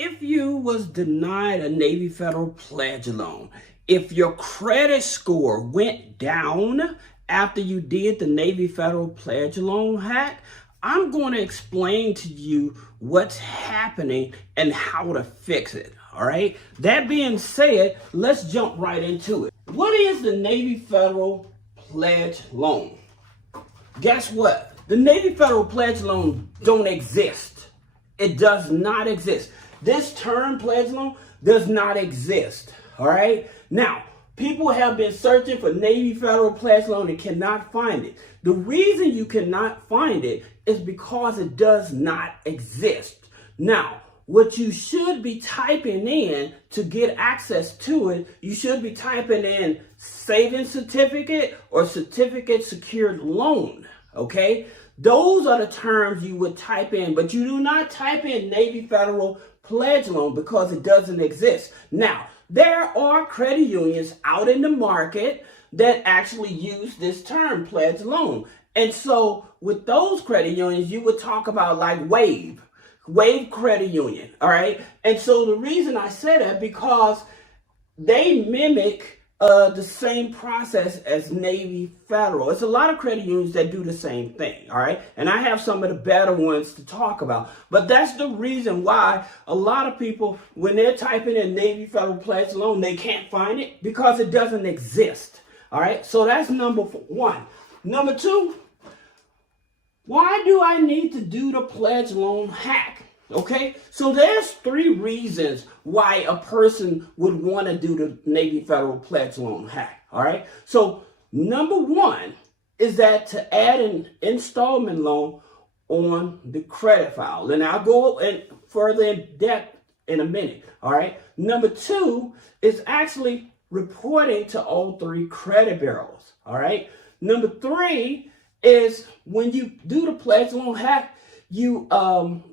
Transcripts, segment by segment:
If you was denied a Navy Federal pledge loan, if your credit score went down after you did the Navy Federal pledge loan hack, I'm going to explain to you what's happening and how to fix it. All right. That being said, let's jump right into it. What is the Navy Federal pledge loan? Guess what? The Navy Federal pledge loan don't exist. It does not exist. This term pledge loan does not exist. All right. Now, people have been searching for Navy Federal pledge loan and cannot find it. The reason you cannot find it is because it does not exist. Now, what you should be typing in to get access to it, you should be typing in savings certificate or certificate secured loan. Okay. Those are the terms you would type in, but you do not type in Navy Federal pledge loan because it doesn't exist. Now, there are credit unions out in the market that actually use this term pledge loan. And so with those credit unions, you would talk about like Wave Credit Union. All right. And so the reason I say that because they mimic the same process as Navy Federal. It's a lot of credit unions that do the same thing, all right? And I have some of the better ones to talk about. But that's the reason why a lot of people, when they're typing in Navy Federal pledge loan, they can't find it because it doesn't exist, all right? So that's number one. Number two, why do I need to do the pledge loan hack? Okay, so there's three reasons why a person would want to do the Navy Federal pledge loan hack. All right, so number one is that to add an installment loan on the credit file, and I'll go in further in depth in a minute. All right, number two is actually reporting to all three credit bureaus. All right, number three is when you do the pledge loan hack, you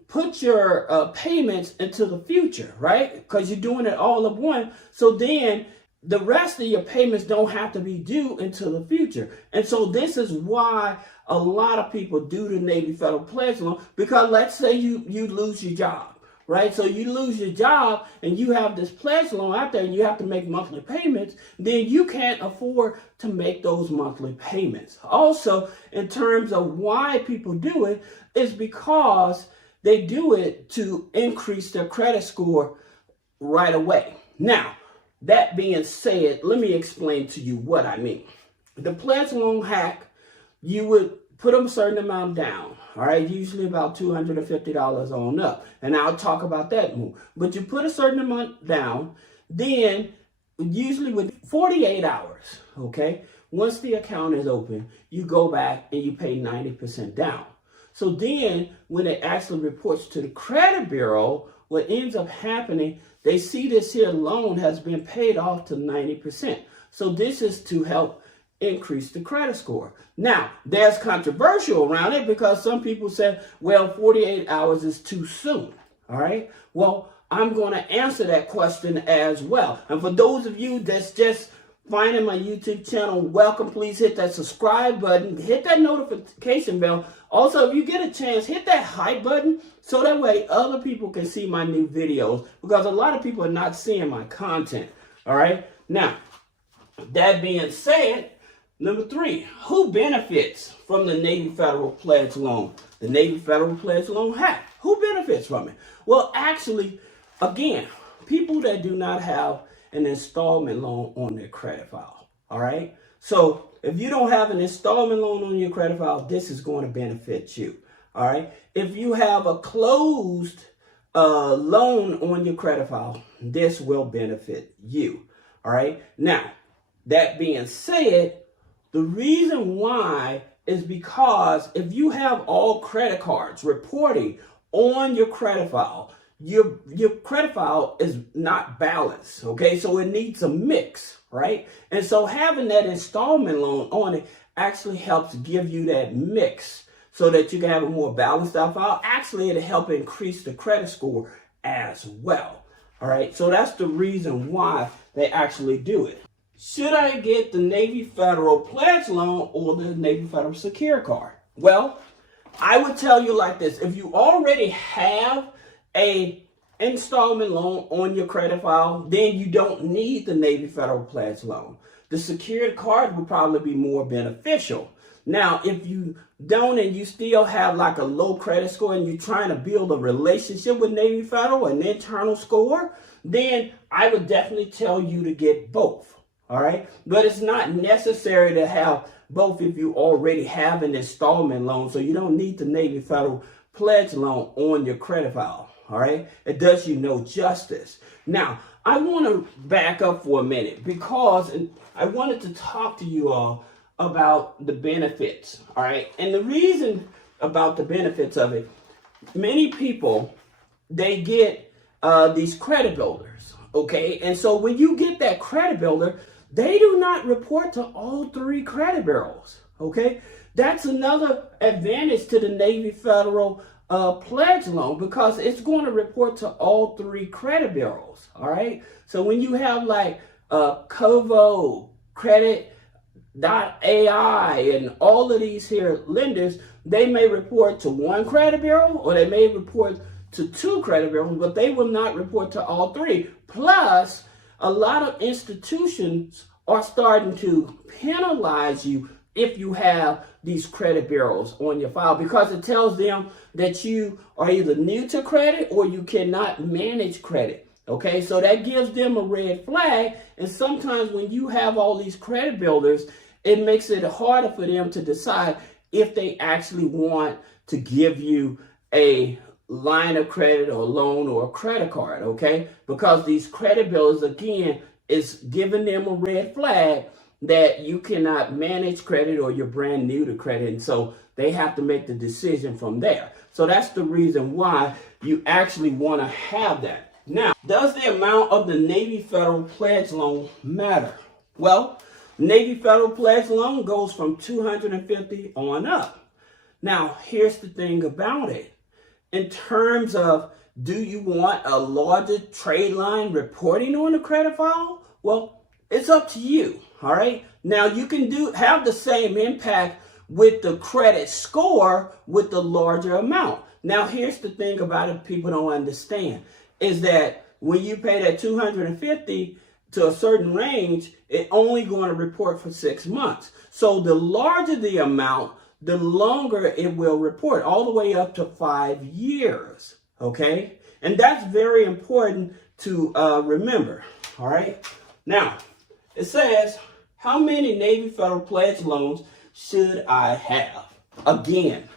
put your payments into the future, right? Because you're doing it all at once. So then the rest of your payments don't have to be due into the future. And so this is why a lot of people do the Navy Federal pledge loan, because let's say you lose your job, right? So you lose your job and you have this pledge loan out there and you have to make monthly payments, then you can't afford to make those monthly payments. Also, in terms of why people do it, is because they do it to increase their credit score right away. Now, that being said, let me explain to you what I mean. The pledge loan hack, you would put a certain amount down, all right, usually about $250 on up. And I'll talk about that more. But you put a certain amount down, then usually with 48 hours, okay, once the account is open, you go back and you pay 90% down. So then when it actually reports to the credit bureau, what ends up happening, they see this here loan has been paid off to 90%. So this is to help increase the credit score. Now, there's controversial around it because some people say, well, 48 hours is too soon. All right. Well, I'm going to answer that question as well. And for those of you that's just finding my YouTube channel, welcome. Please hit that subscribe button, hit that notification bell. Also, if you get a chance, hit that hype button so that way other people can see my new videos, because a lot of people are not seeing my content. All right. Now, that being said, number three, who benefits from the Navy Federal pledge loan? The Navy Federal pledge loan hack. Who benefits from it? Well, actually, again, people that do not have an installment loan on their credit file. All right. So if you don't have an installment loan on your credit file, this is going to benefit you. All right. If you have a closed loan on your credit file, this will benefit you. All right. Now, that being said, the reason why is because if you have all credit cards reporting on your credit file, your credit file is not balanced, okay? So it needs a mix, right? And so having that installment loan on it actually helps give you that mix so that you can have a more balanced out file. Actually, it'll help increase the credit score as well, all right? So that's the reason why they actually do it. Should I get the Navy Federal pledge loan or the Navy Federal secure card? Well, I would tell you like this. If you already have a installment loan on your credit file, then you don't need the Navy Federal Pledge loan. The secured card would probably be more beneficial. Now, if you don't and you still have like a low credit score and you're trying to build a relationship with Navy Federal, an internal score, then I would definitely tell you to get both. All right. But it's not necessary to have both if you already have an installment loan. So you don't need the Navy Federal Pledge loan on your credit file. All right. It does you no justice. Now, I want to back up for a minute because I wanted to talk to you all about the benefits. All right. And the reason about the benefits of it, many people, they get these credit builders. Okay. And so when you get that credit builder, they do not report to all 3 credit bureaus. Okay. That's another advantage to the Navy Federal Pledge loan because it's going to report to all 3 credit bureaus. All right. So when you have like Covo, Credit.ai, and all of these here lenders, they may report to 1 credit bureau or they may report to 2 credit bureaus, but they will not report to all 3. Plus, a lot of institutions are starting to penalize you if you have these credit bureaus on your file because it tells them that you are either new to credit or you cannot manage credit. Okay, so that gives them a red flag. And sometimes when you have all these credit builders, it makes it harder for them to decide if they actually want to give you a line of credit or loan or a credit card. Okay, because these credit builders, again, is giving them a red flag that you cannot manage credit or you're brand new to credit. And so they have to make the decision from there. So that's the reason why you actually want to have that. Now, does the amount of the Navy Federal Pledge loan matter? Well, Navy Federal Pledge loan goes from $250 on up. Now, here's the thing about it. In terms of, do you want a larger trade line reporting on the credit file? Well, it's up to you. All right. Now you can have the same impact with the credit score with the larger amount. Now here's the thing about it people don't understand is that when you pay that $250 to a certain range, it's only going to report for 6 months. So the larger the amount, the longer it will report, all the way up to 5 years. Okay. And that's very important to remember. All right. Now, it says, how many Navy Federal Pledge loans should I have? Again,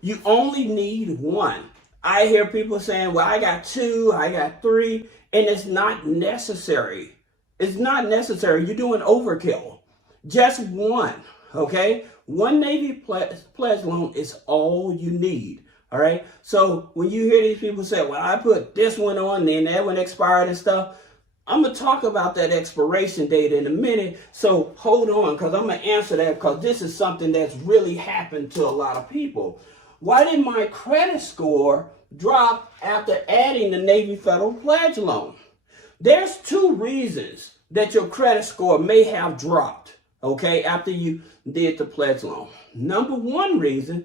you only need 1. I hear people saying, well, I got 2, I got 3, and it's not necessary. It's not necessary. You're doing overkill. Just 1, okay? 1 Navy Pledge loan is all you need, all right? So when you hear these people say, well, I put this one on, then that one expired and stuff, I'm going to talk about that expiration date in a minute, so hold on, because I'm going to answer that, because this is something that's really happened to a lot of people. Why did my credit score drop after adding the Navy Federal Pledge loan? There's 2 reasons that your credit score may have dropped, okay, after you did the pledge loan. Number 1 reason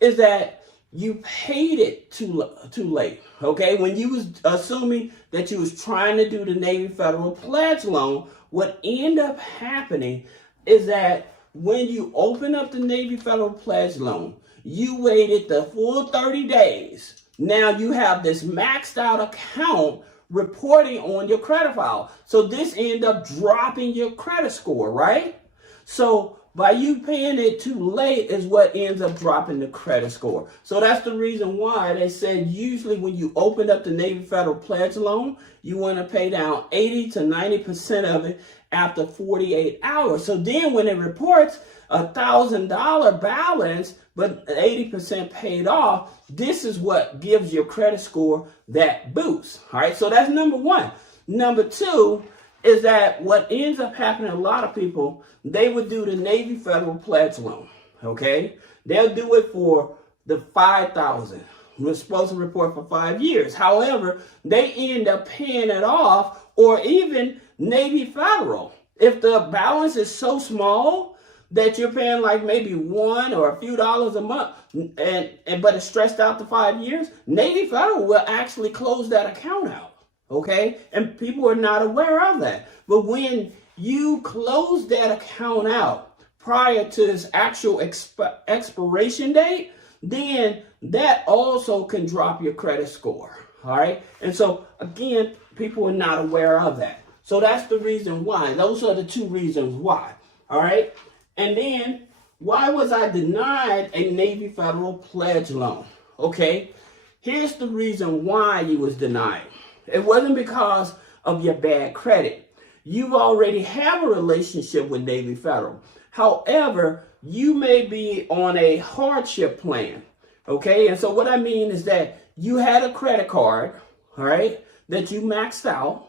is that you paid it too late, okay? When you was assuming that you was trying to do the Navy Federal Pledge loan, what ended up happening is that when you open up the Navy Federal Pledge loan, you waited the full 30 days. Now you have this maxed out account reporting on your credit file. So this ended up dropping your credit score, right? So by you paying it too late is what ends up dropping the credit score. So that's the reason why they said usually when you open up the Navy Federal Pledge loan, you want to pay down 80 to 90% of it after 48 hours. So then when it reports $1,000 balance, but 80% paid off, this is what gives your credit score that boost. All right, so that's number 1. Number 2 is that what ends up happening, a lot of people, they would do the Navy Federal Pledge loan, okay? They'll do it for the $5,000. We're supposed to report for 5 years. However, they end up paying it off, or even Navy Federal. If the balance is so small, that you're paying like maybe $1 or a few dollars a month, but it's stretched out to 5 years, Navy Federal will actually close that account out, okay? And people are not aware of that. But when you close that account out prior to its actual expiration date, then that also can drop your credit score, all right? And so, again, people are not aware of that. So that's the reason why. Those are the two reasons why, all right? And then, why was I denied a Navy Federal pledge loan? Okay, here's the reason why you was denied. It wasn't because of your bad credit. You already have a relationship with Navy Federal. However, you may be on a hardship plan, okay? And so what I mean is that you had a credit card, all right, that you maxed out.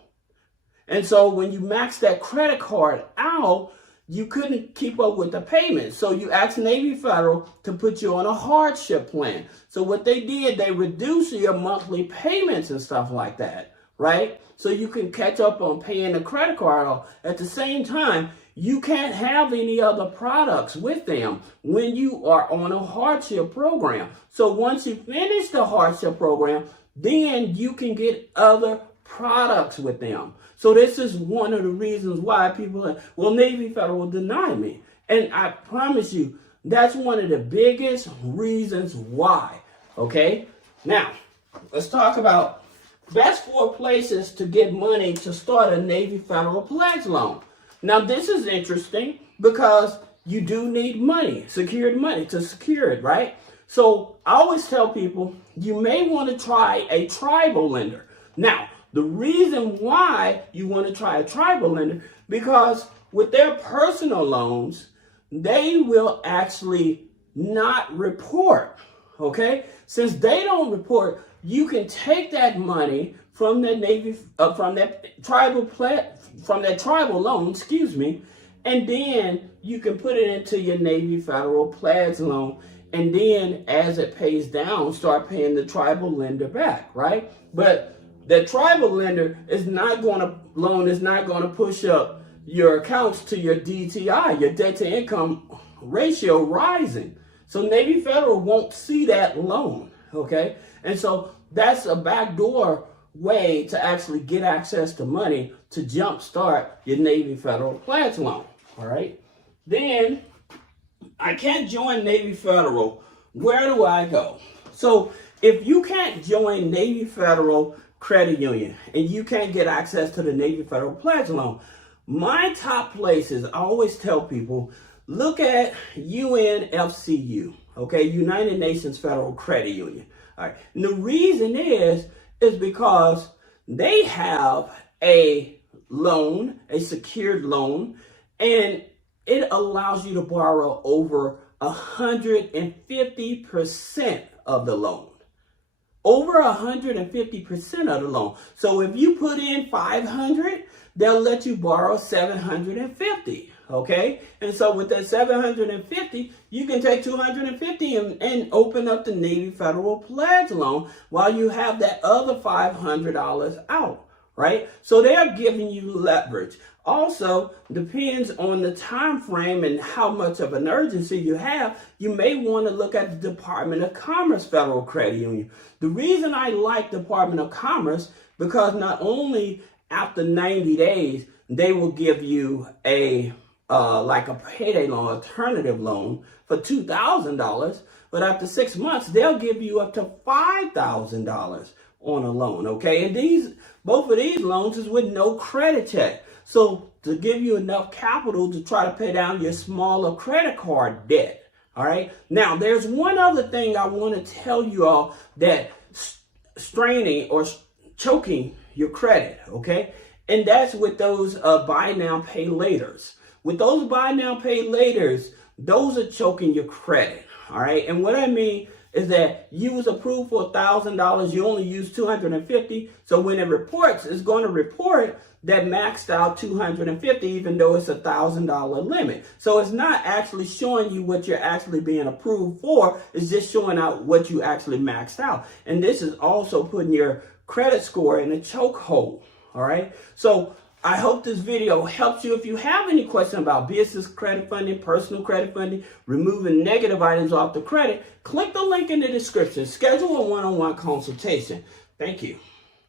And so when you maxed that credit card out, you couldn't keep up with the payments. So you asked Navy Federal to put you on a hardship plan. So what they did, they reduced your monthly payments and stuff like that, right? So you can catch up on paying the credit card off. At the same time, you can't have any other products with them when you are on a hardship program. So once you finish the hardship program, then you can get other products with them. So this is one of the reasons why people are, well, Navy Federal denied me. And I promise you, that's one of the biggest reasons why, okay? Now, let's talk about best 4 places to get money to start a Navy Federal pledge loan. Now, this is interesting because you do need money, secured money to secure it, right? So I always tell people, you may want to try a tribal lender. Now, the reason why you want to try a tribal lender, because with their personal loans, they will actually not report, okay? Since they don't report, you can take that money from that tribal loan, excuse me, and then you can put it into your Navy Federal pledge loan, and then as it pays down, start paying the tribal lender back, right? But the tribal lender is not going to push up your accounts to your DTI, your debt to income ratio rising. So Navy Federal won't see that loan, okay? And so that's a backdoor way to actually get access to money to jumpstart your Navy Federal pledge loan, all right? Then I can't join Navy Federal. Where do I go? So if you can't join Navy Federal Credit Union and you can't get access to the Navy Federal pledge loan, my top places, I always tell people, look at UNFCU, okay, United Nations Federal Credit Union. All right. And the reason is because they have a loan, a secured loan, and it allows you to borrow over 150% of the loan. Over 150% of the loan. So if you put in 500, they'll let you borrow 750, okay? And so with that 750, you can take 250 and open up the Navy Federal pledge loan while you have that other $500 out, right? So they're giving you leverage. Also, depends on the time frame and how much of an urgency you have, you may want to look at the Department of Commerce Federal Credit Union. The reason I like Department of Commerce, because not only after 90 days, they will give you a like a payday loan, alternative loan for $2,000, but after 6 months, they'll give you up to $5,000 on a loan, okay? And both of these loans is with no credit check. So to give you enough capital to try to pay down your smaller credit card debt, all right? Now, there's one other thing I want to tell you all that straining or choking your credit, okay? And that's with those buy now, pay laters. With those buy now, pay laters, those are choking your credit, all right? And what I mean is that you was approved for $1,000, you only used $250, so when it reports, it's going to report that maxed out $250, even though it's a $1,000 limit. So it's not actually showing you what you're actually being approved for, it's just showing out what you actually maxed out. And this is also putting your credit score in a chokehold, all right? So I hope this video helps you. If you have any questions about business credit funding, personal credit funding, removing negative items off the credit, click the link in the description. Schedule a one-on-one consultation. Thank you.